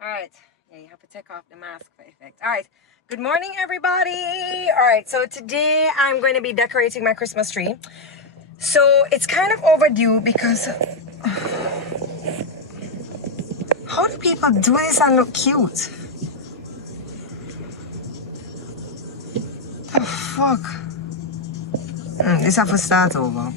All right. Yeah, you have to take off the mask for effect. All right. Good morning, everybody. All right. So today I'm going to be decorating my Christmas tree. So it's kind of overdue because how do people do this and look cute? The fuck? This have to start over.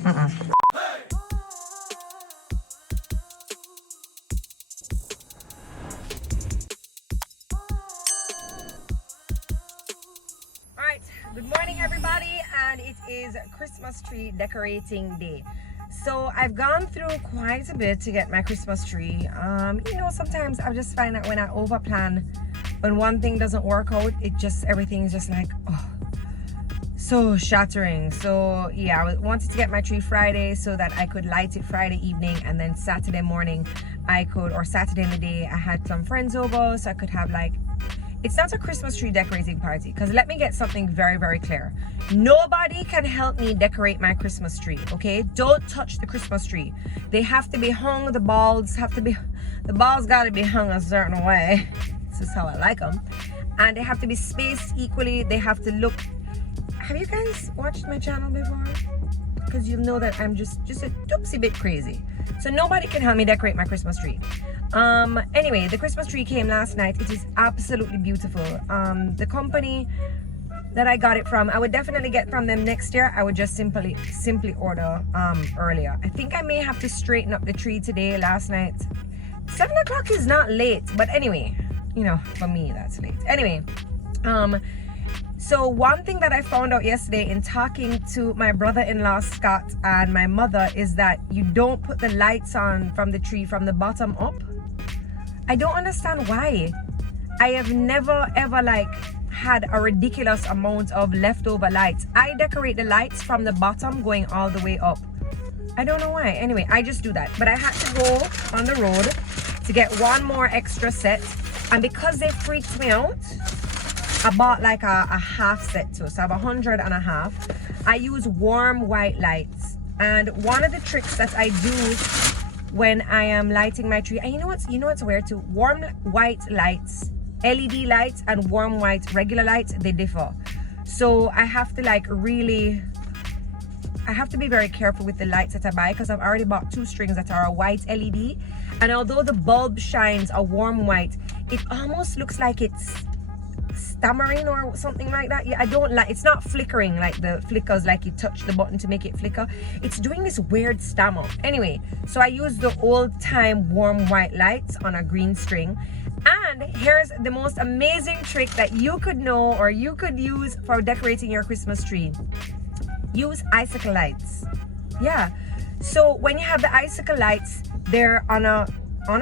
Alright, good morning everybody, and it is Christmas tree decorating day. So I've gone through quite a bit to get my Christmas tree. Sometimes I just find that when I overplan, when one thing doesn't work out, everything is just like, oh, so shattering. So yeah, I wanted to get my tree Friday so that I could light it Friday evening, and then Saturday morning or Saturday in the day, I had some friends over, so I could have it's not a Christmas tree decorating party, because let me get something very, very clear. Nobody can help me decorate my Christmas tree, okay? Don't touch the Christmas tree. They have to be hung, the balls gotta be hung a certain way. This is how I like them. And they have to be spaced equally. They have to look. Have you guys watched my channel before? Because you'll know that I'm just a doopsie bit crazy. So nobody can help me decorate my Christmas tree. Anyway, the Christmas tree came last night. It is absolutely beautiful. The company that I got it from, I would definitely get from them next year. I would just simply order earlier. I think I may have to straighten up the tree today. Last night, 7 o'clock is not late, but anyway, for me that's late. Anyway, so one thing that I found out yesterday in talking to my brother-in-law Scott and my mother is that you don't put the lights on from the tree from the bottom up. I don't understand why. I have never ever had a ridiculous amount of leftover lights. I decorate the lights from the bottom going all the way up. I don't know why. Anyway, I just do that. But I had to go on the road to get one more extra set, and because they freaked me out, I bought a half set too. So I have 100 and a half. I use warm white lights, and one of the tricks that I do when I am lighting my tree, and you know what's weird too, warm white lights, LED lights, and warm white regular lights, they differ. So I have to be very careful with the lights that I buy, because I've already bought 2 strings that are a white LED, and although the bulb shines a warm white, it almost looks like it's stammering or something like that. Yeah, I don't like, it's not flickering like the flickers, like you touch the button to make it flicker. It's doing this weird stammer. Anyway, so I use the old-time warm white lights on a green string. And here's the most amazing trick that you could know or you could use for decorating your Christmas tree. Use icicle lights. Yeah, so when you have the icicle lights, they're on a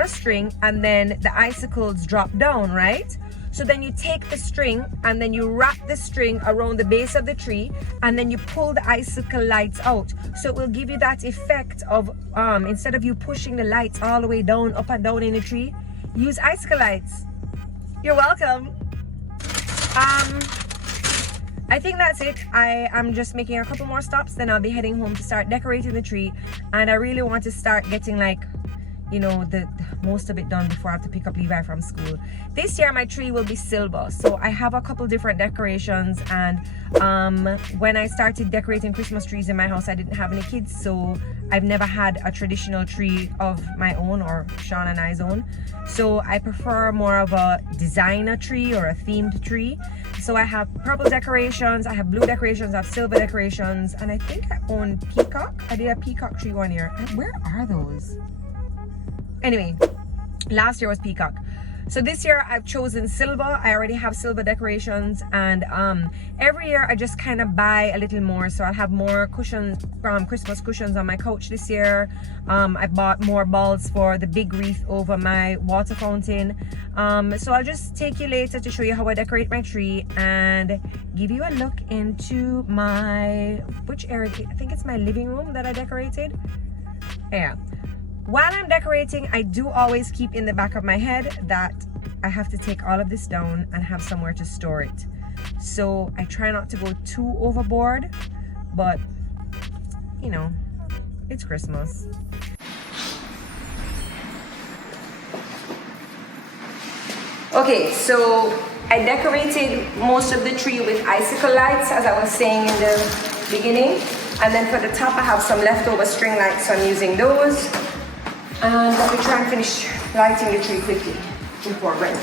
string, and then the icicles drop down, right? So then you take the string and then you wrap the string around the base of the tree, and then you pull the icicle lights out. So it will give you that effect of, instead of you pushing the lights all the way down, up and down in the tree, use icicle lights. You're welcome. I think that's it. I am just making a couple more stops, then I'll be heading home to start decorating the tree. And I really want to start getting the most of it done before I have to pick up Levi from school. This year my tree will be silver, so I have a couple different decorations. And when I started decorating Christmas trees in my house, I didn't have any kids, so I've never had a traditional tree of my own, or Sean and I's own. So I prefer more of a designer tree or a themed tree. So I have purple decorations, I have blue decorations, I have silver decorations, and I think I own peacock. I did a peacock tree one year. Where are those? Anyway, last year was peacock. So this year I've chosen silver. I already have silver decorations, and every year I just kind of buy a little more. So I'll have more cushions, Christmas cushions on my couch this year. I bought more balls for the big wreath over my water fountain. So I'll just take you later to show you how I decorate my tree and give you a look into which area? I think it's my living room that I decorated. Yeah. While I'm decorating, I do always keep in the back of my head that I have to take all of this down and have somewhere to store it. So I try not to go too overboard, but it's Christmas. Okay, so I decorated most of the tree with icicle lights, as I was saying in the beginning. And then for the top, I have some leftover string lights, so I'm using those. And let me try and finish lighting the tree quickly before Remi.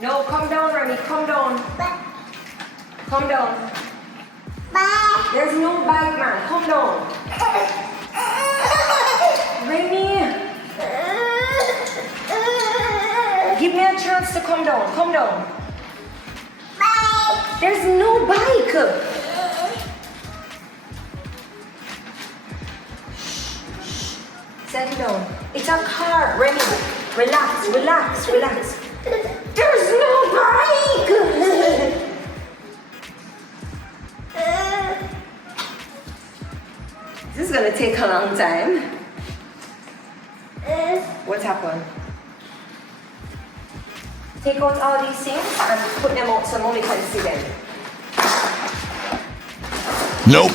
No, come down, Remi, come down. Come down. There's no bite, man. Come down. Remi. Give me a chance to come down. Come down. There's no bike. Settle down. It's a car. Remi, relax, relax, relax. There's no bike. This is gonna take a long time. What happened? Take out all these things and put them out so mommy can see them. Nope.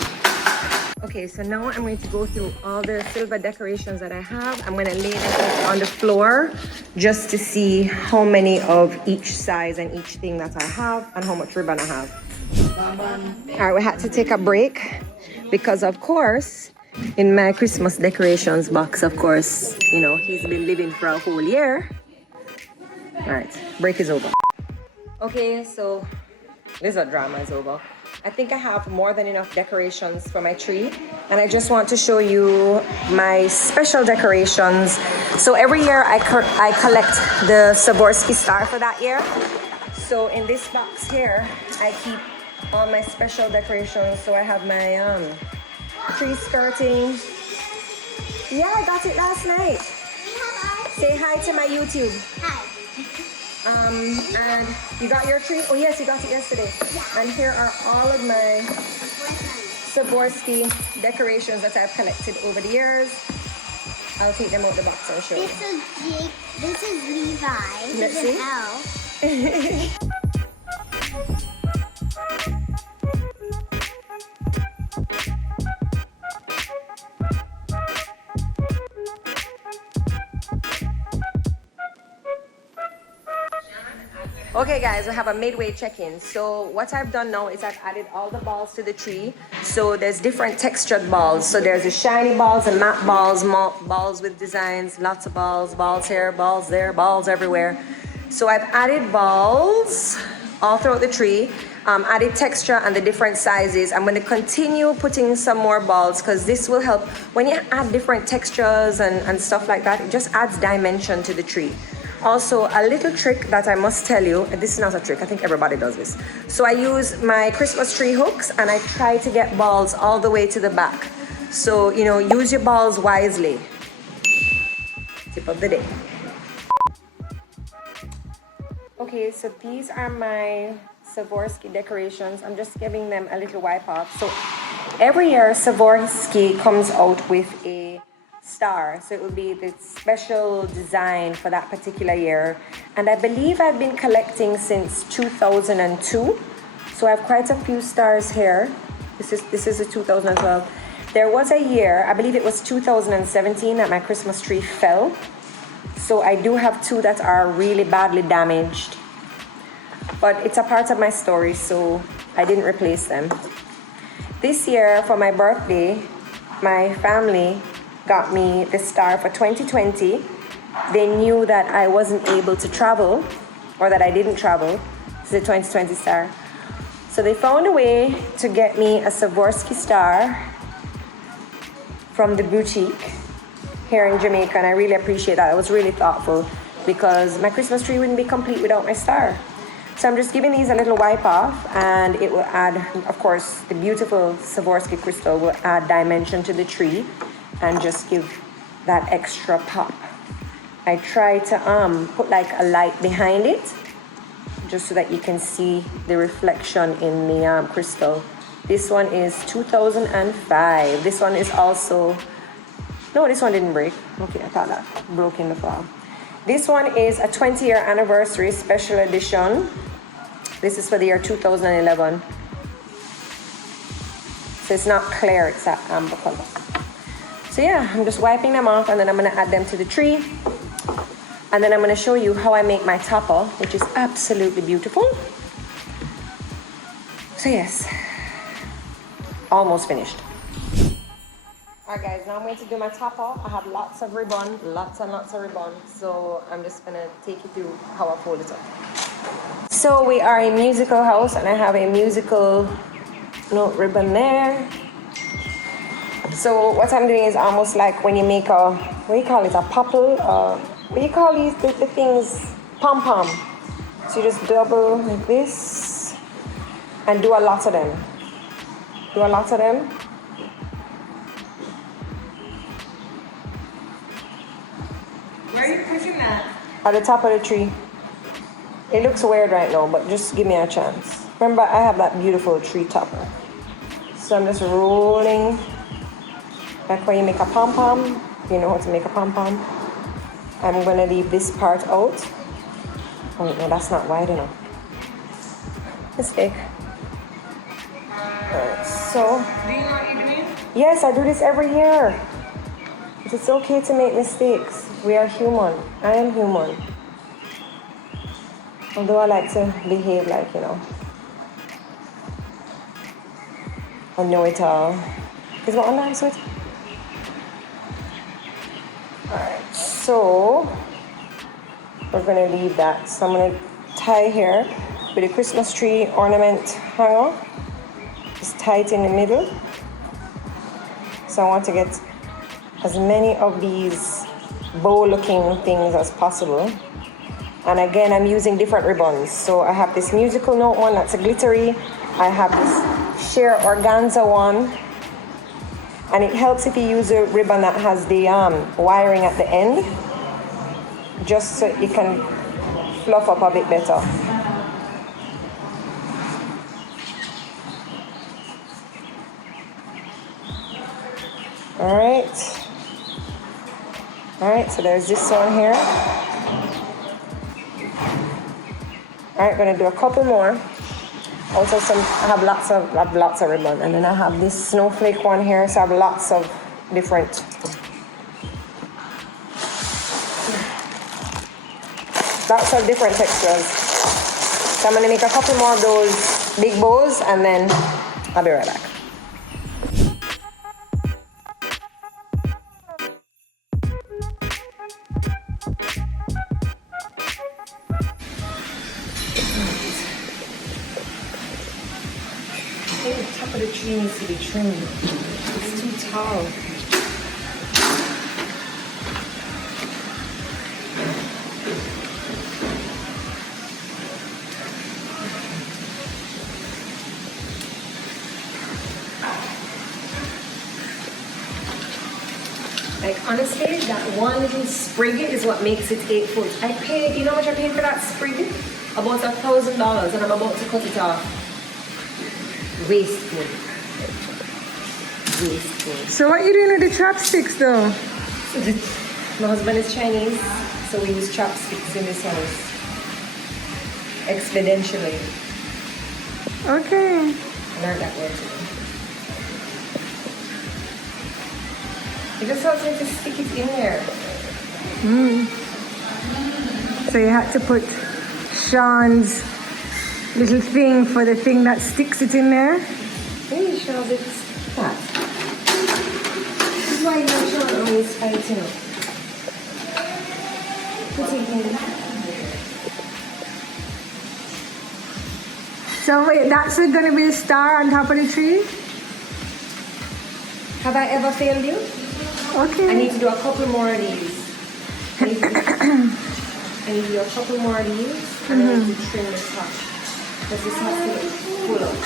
Okay, so now I'm going to go through all the silver decorations that I have. I'm going to lay them on the floor just to see how many of each size and each thing that I have and how much ribbon I have. All right, we had to take a break because, of course, in my Christmas decorations box, of course, you know, he's been living for a whole year. All right, break is over. Okay, so lizard drama is over. I think I have more than enough decorations for my tree, and I just want to show you my special decorations. So every year I collect the Swarovski star for that year. So in this box here, I keep all my special decorations. So I have my tree skirting. Yeah, I got it last night. Say hi to my YouTube. Hi. And you got your tree? Oh yes, you got it yesterday. Yeah. And here are all of my Swarovski decorations that I've collected over the years. I'll take them out the box and show you. This is Jake. This is Levi. Let's see. L. Okay guys, we have a midway check-in. So what I've done now is I've added all the balls to the tree. So there's different textured balls. So there's the shiny balls and matte balls, balls with designs, lots of balls, balls here, balls there, balls everywhere. So I've added balls all throughout the tree, added texture and the different sizes. I'm going to continue putting some more balls because this will help when you add different textures and stuff like that. It just adds dimension to the tree. Also, a little trick that I must tell you, and this is not a trick, I think everybody does this. So I use my Christmas tree hooks and I try to get balls all the way to the back. So, you know, use your balls wisely. Tip of the day. Okay, so these are my Swarovski decorations. I'm just giving them a little wipe off. So every year Swarovski comes out with a star, so it will be the special design for that particular year, and I believe I've been collecting since 2002, so I have quite a few stars here. This is a 2012. There was a year, I believe it was 2017, that my Christmas tree fell, so I do have two that are really badly damaged, but it's a part of my story, so I didn't replace them. This year for my birthday, my family got me the star for 2020. They knew that I wasn't able to travel, or that I didn't travel. This is a 2020 star. So they found a way to get me a Swarovski star from the boutique here in Jamaica, and I really appreciate that. I was really thoughtful because my Christmas tree wouldn't be complete without my star. So I'm just giving these a little wipe off, and it will add, of course, the beautiful Swarovski crystal will add dimension to the tree and just give that extra pop. I try to put like a light behind it just so that you can see the reflection in the crystal. This one is 2005. This one is also, no, this one didn't break. Okay, I thought that broke in the fall. This one is a 20-year anniversary special edition. This is for the year 2011. So it's not clear, it's that amber color. So yeah, I'm just wiping them off and then I'm gonna add them to the tree. And then I'm gonna show you how I make my topper, which is absolutely beautiful. So yes, almost finished. Alright guys, now I'm going to do my topper. I have lots of ribbon, lots and lots of ribbon. So I'm just gonna take you through how I fold it up. So we are a musical house and I have a musical note ribbon there. So what I'm doing is almost like when you make a, what do you call it, a popple? What do you call these, the things? Pom-pom. So you just double like this and do a lot of them. Do a lot of them. Where are you pushing that? At the top of the tree. It looks weird right now, but just give me a chance. Remember, I have that beautiful tree topper. So I'm just rolling. Like when you make a pom-pom, you know how to make a pom-pom. I'm gonna leave this part out. Oh no, that's not wide enough. Mistake. Alright, so. Do you know what you're doing? Yes, I do this every year. It's okay to make mistakes. We are human. I am human. Although I like to behave like, you know, I know it all. Is my alarm switch? Alright, so we're gonna leave that. So I'm gonna tie here with a Christmas tree ornament hanger. Just tie it in the middle. So I want to get as many of these bow looking things as possible. And again, I'm using different ribbons. So I have this musical note one that's a glittery. I have this sheer organza one. And it helps if you use a ribbon that has the wiring at the end, just so it can fluff up a bit better. All right, so there's this one here. All right, gonna do a couple more. Also, I have lots of ribbon, and then I have this snowflake one here, so I have lots of different. Lots of different textures. So I'm gonna make a couple more of those big bows, and then I'll be right back. The top of the tree needs to be trimmed. It's too tall. Like honestly, that one little sprig is what makes it 8 foot. I paid, you know how much I paid for that sprig? About $1,000, and I'm about to cut it off. Wasteful. So what are you doing with the chopsticks though? My husband is Chinese, so we use chopsticks in this house. Exponentially. Okay. I learned that word today. It just helps me to stick it in there. So you had to put Sean's little thing for the thing that sticks it in there? Hey, Sean, it's that. This is why you know Sean always fighting up. Put it in. So wait, that's going to be a star on top of the tree? Have I ever failed you? Okay. I need to do a couple more of these. I need to do a couple more of these, and then I need to trim the top. Because this has to get full up.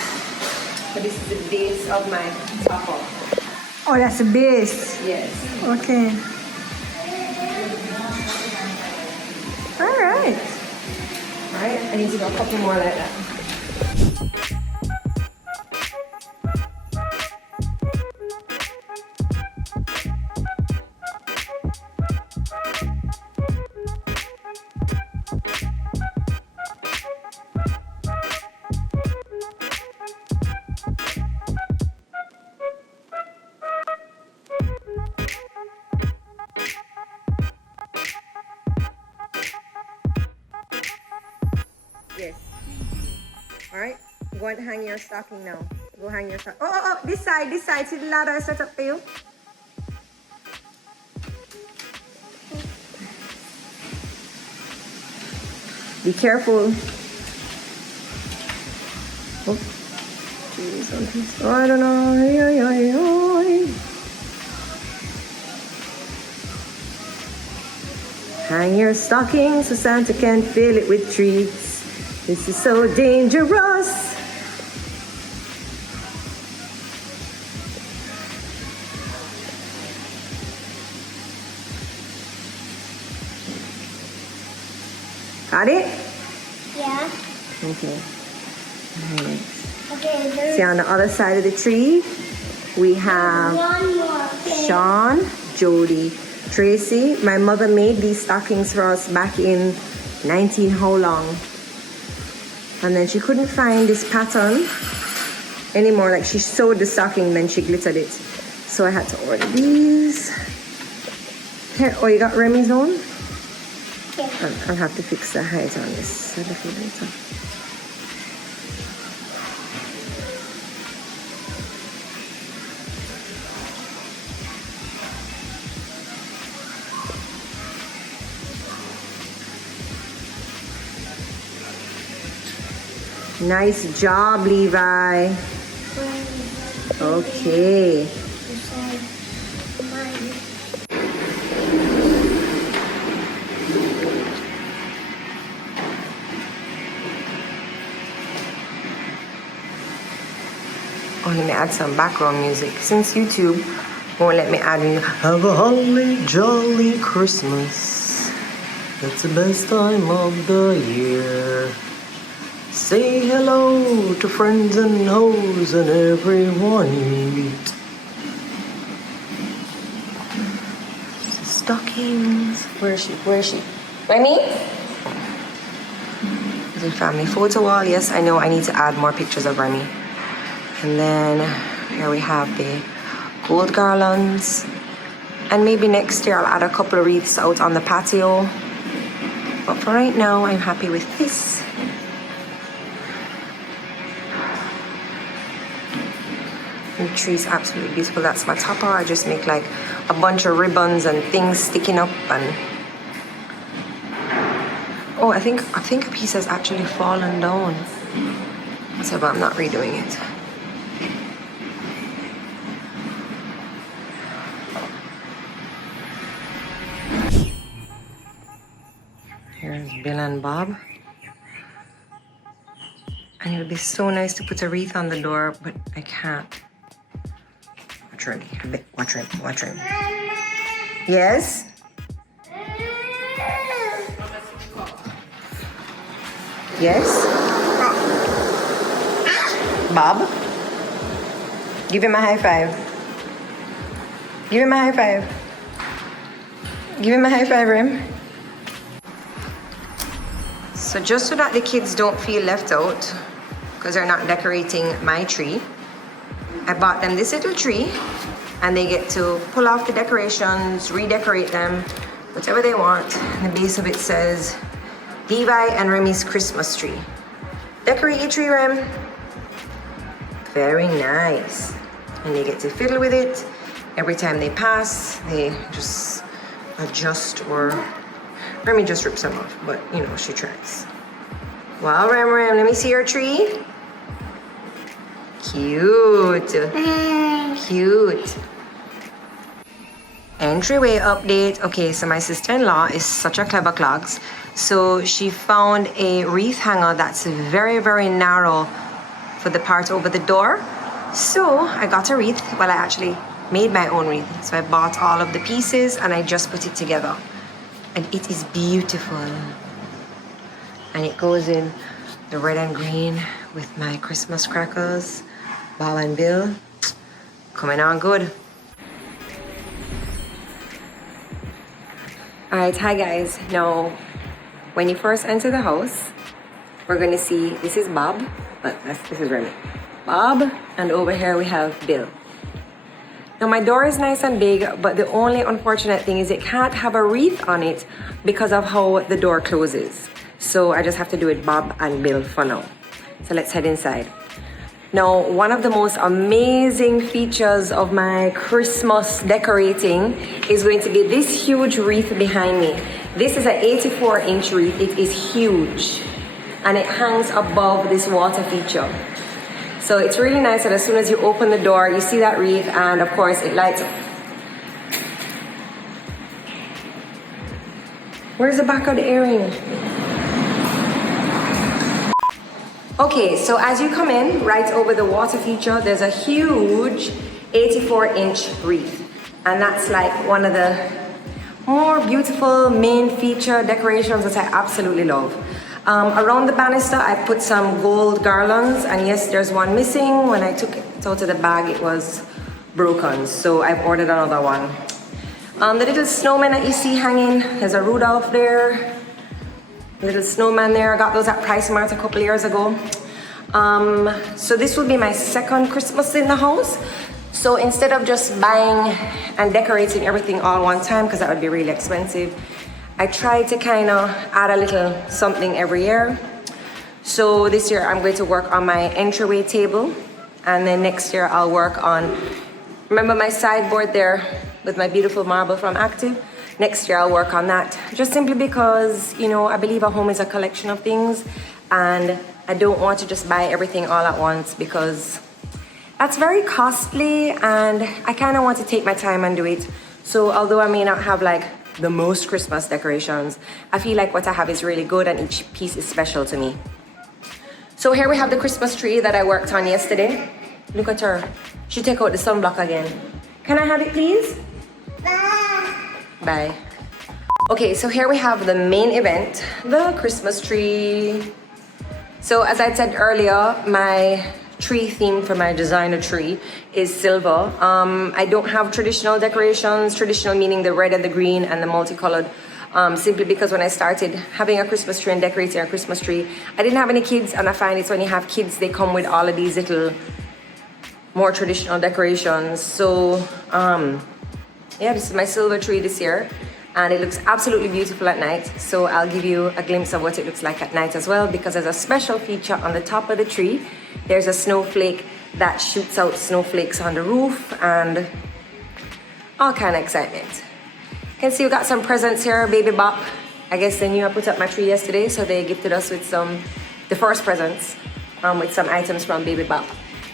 But this is the base of my topper. Oh, that's the base. Yes. Okay. All right. Alright, I need to do a couple more like that. Yes. All right. Go and hang your stocking now. Go hang your stocking. Oh, this side. See the ladder I set up for you? Be careful. Oh, jeez. Oh, I don't know. Hang your stocking so Santa can fill it with treats. This is so dangerous. Got it? Yeah. Okay. Alright. Okay, there's See, on the other side of the tree, we have one more. Okay. Sean, Jodi, Tracy. My mother made these stockings for us back in 19 how long? And then she couldn't find this pattern anymore. Like she sewed the stocking, then she glittered it. So I had to order these. Here, oh, you got Remi's own? Okay. I'll have to fix the height on this a little later. Nice job, Levi. Okay. Oh, let me add some background music. Since YouTube won't let me add in. Have a holly jolly Christmas. It's the best time of the year. Say hello to friends and hoes and everyone you meet. Stockings. Where is she? Remi? The family photo wall. Yes, I know I need to add more pictures of Remi. And then here we have the gold garlands. And maybe next year I'll add a couple of wreaths out on the patio. But for right now, I'm happy with this. The tree is absolutely beautiful. That's my topper. I just make like a bunch of ribbons and things sticking up and oh, I think a piece has actually fallen down. So but I'm not redoing it. Here's Bill and Bob. And it would be so nice to put a wreath on the door, but I can't. Watch Remi. Watch Remi. Yes? Yes? Bob? Give him a high five. Give him a high five. Give him a high five, Rem. So just so that the kids don't feel left out, because they're not decorating my tree, I bought them this little tree, and they get to pull off the decorations, redecorate them, whatever they want. And the base of it says, Levi and Remi's Christmas tree. Decorate your tree, Rem. Very nice. And they get to fiddle with it. Every time they pass, they just adjust or Remi just rips them off, but you know, she tries. Wow, Rem, let me see your tree. Cute. Cute. Entryway update. Okay, so my sister-in-law is such a clever clogs. So she found a wreath hanger that's very, very narrow for the part over the door. So I got a wreath. Well, I actually made my own wreath. So I bought all of the pieces and I just put it together. And it is beautiful. And it goes in the red and green with my Christmas crackers. Bob and Bill, coming on good. All right, hi guys. Now, when you first enter the house, we're gonna see, this is Bob, but this is Remi. Bob, and over here we have Bill. Now my door is nice and big, but the only unfortunate thing is it can't have a wreath on it because of how the door closes. So I just have to do it Bob and Bill for now. So let's head inside. Now, one of the most amazing features of my Christmas decorating is going to be this huge wreath behind me. This is an 84-inch wreath. It is huge. And it hangs above this water feature. So it's really nice that as soon as you open the door, you see that wreath, and of course it lights up. Where's the back of the earring? Okay, so as you come in, right over the water feature, there's a huge 84-inch wreath. And that's like one of the more beautiful main feature decorations that I absolutely love. Around the banister, I put some gold garlands, and yes, there's one missing. When I took it out of the bag, it was broken, so I've ordered another one. The little snowman that you see hanging, there's a Rudolph there. Little snowman there. I got those at Price Mart a couple years ago. So this will be my second Christmas in the house. So instead of just buying and decorating everything all one time, because that would be really expensive, I tried to kind of add a little something every year. So this year I'm going to work on my entryway table, and then next year I'll work on, remember my sideboard there with my beautiful marble from Active? Next year I'll work on that, just simply because, you know, I believe a home is a collection of things, and I don't want to just buy everything all at once because that's very costly, and I kind of want to take my time and do it. So although I may not have like the most Christmas decorations, I feel like what I have is really good and each piece is special to me. So here we have the Christmas tree that I worked on yesterday. Look at her. She took out the sunblock again. Can I have it, please? Bye. Okay, so here we have the main event, the Christmas tree. So as I said earlier, my tree theme for my designer tree is silver. I don't have traditional decorations, traditional meaning the red and the green and the multicolored, simply because when I started having a Christmas tree and decorating a Christmas tree, I didn't have any kids, and I find it's when you have kids, they come with all of these little more traditional decorations. So yeah, this is my silver tree this year, and it looks absolutely beautiful at night. So I'll give you a glimpse of what it looks like at night as well, because there's a special feature on the top of the tree. There's a snowflake that shoots out snowflakes on the roof, and all kind of excitement. You can see we got some presents here. Baby Bop, I guess they knew I put up my tree yesterday, so they gifted us with the first presents, with some items from Baby Bop.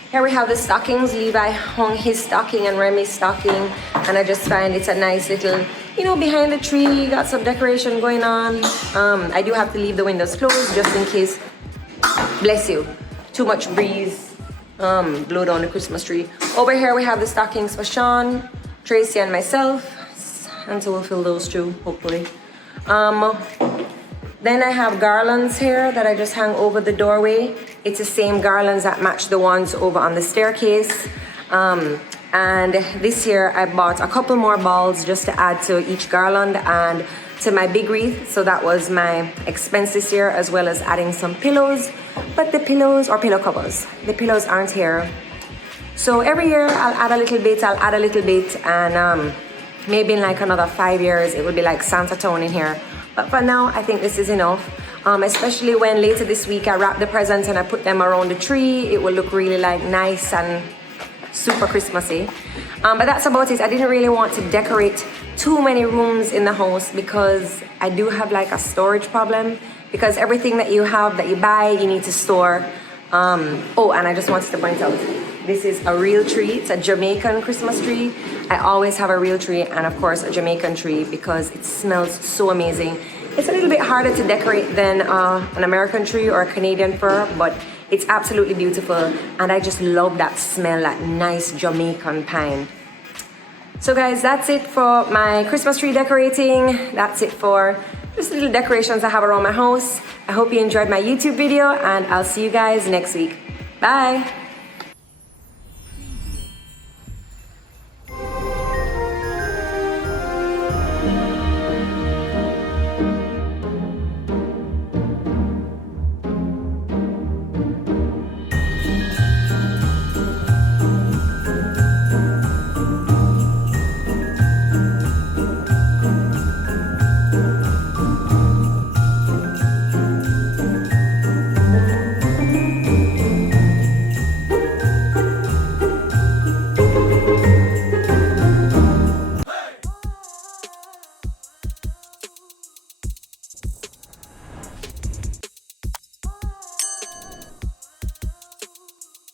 Here we have the stockings. Levi hung his stocking and Remi's stocking, and I just find it's a nice little, you know, behind the tree, got some decoration going on. I do have to leave the windows closed just in case, bless you, too much breeze blow down the Christmas tree. Over here we have the stockings for Sean, Tracy, and myself, and so we'll fill those too, hopefully. Then I have garlands here that I just hang over the doorway. It's the same garlands that match the ones over on the staircase. And this year I bought a couple more balls just to add to each garland and to my big wreath. So that was my expense this year, as well as adding some pillows. But the pillows, or pillow covers, the pillows aren't here. So every year I'll add a little bit, and maybe in like another 5 years it will be like Santa Town in here. But for now, I think this is enough. Especially when later this week I wrap the presents and I put them around the tree. It will look really like nice and super Christmassy. But that's about it. I didn't really want to decorate too many rooms in the house because I do have like a storage problem, because everything that you have, that you buy, you need to store. Oh, and I just wanted to point out, this is a real tree. It's a Jamaican Christmas tree. I always have a real tree and of course a Jamaican tree because it smells so amazing. It's a little bit harder to decorate than an American tree or a Canadian fir, but it's absolutely beautiful, and I just love that smell, that nice Jamaican pine. So guys, that's it for my Christmas tree decorating. That's it for just little decorations I have around my house. I hope you enjoyed my YouTube video, and I'll see you guys next week. Bye!